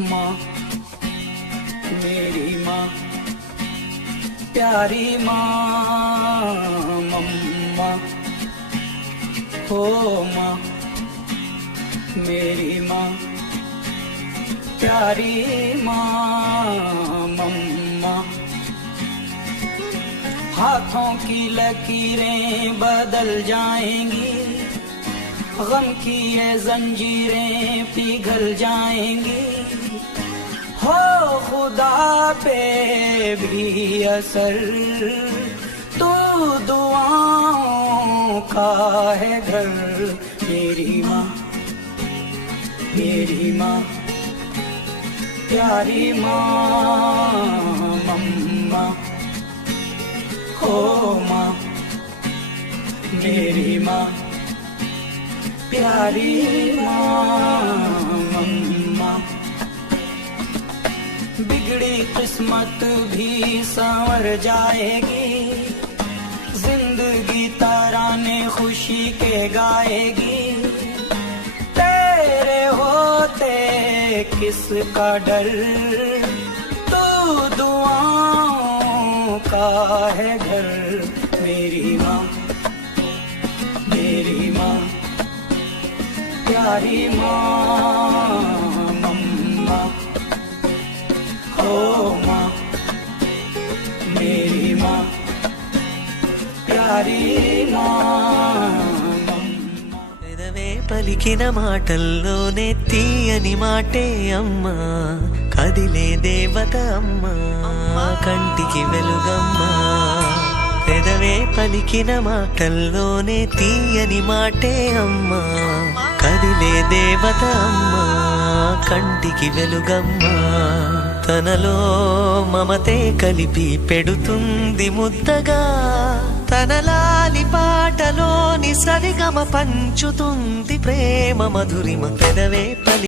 माँ मेरी माँ प्यारी माँ मम्मा हो माँ मेरी माँ प्यारी माँ मम्मा। हाथों की लकीरें बदल जाएंगी, गम की ये जंजीरें पिघल जाएंगी, हो खुदा पे भी असर तो दुआओं का है घर। मेरी माँ मेरी माँ प्यारी माँ मम्मा हो माँ मेरी माँ प्यारी माँ मम्मा। बिगड़ी किस्मत भी संवर जाएगी, जिंदगी तराने खुशी के गाएगी, तेरे होते किसका डर तो दुआओं का है घर। मेरी माँ मेरी माँ प्यारी माँ मम्मा हो माँ मेरी माँ प्यारी माँ मम्मा। పెదవే పలికిన మాటల్లోనే తీయని మాటే అమ్మా, కదిలే దేవత అమ్మా, కంటికి వెలుగమ్మా. పెదవే పలికిన మాటల్లోనే తీయని మాటే అమ్మా, కదిలే దేవత అమ్మా, కంటికి వెలుగమ్మా. తనలో మమతే కలిపి పెడుతుంది ముద్దగా, తన లాలి పాటలోని సరిగమ పంచుతుంది ప్రేమ మధురిమ. పెదవే పలి